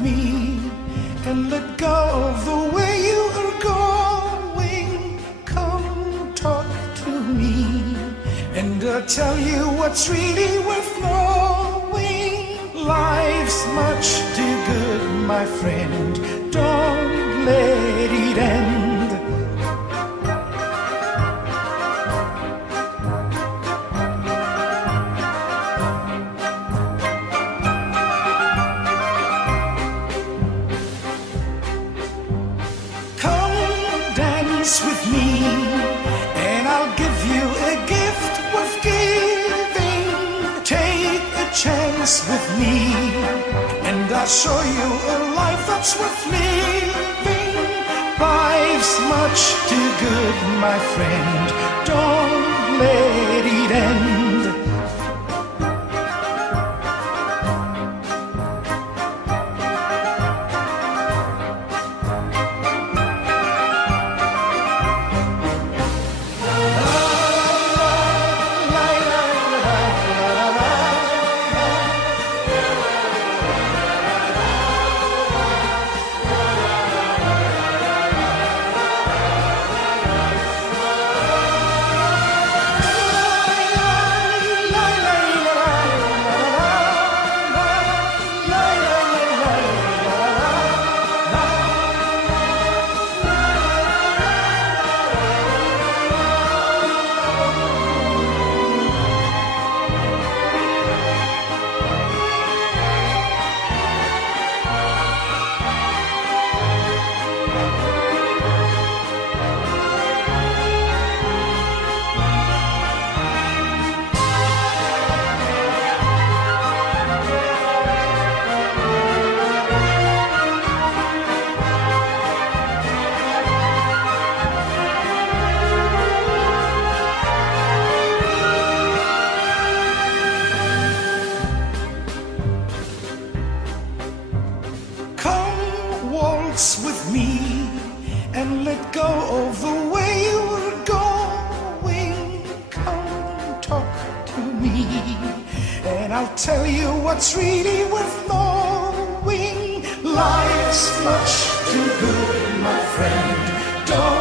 me and let go of the way you are going. Come talk to me and I'll tell you what's really worth knowing. Life's much too good, my friend. Don't let it end. With me, and I'll give you a gift worth giving. Take a chance with me, and I'll show you a life that's worth living. Life's much too good, my friend. Don't let it end. With me and let go of the way you were going. Come talk to me and I'll tell you what's really worth knowing. Life's much too good, my friend. Don't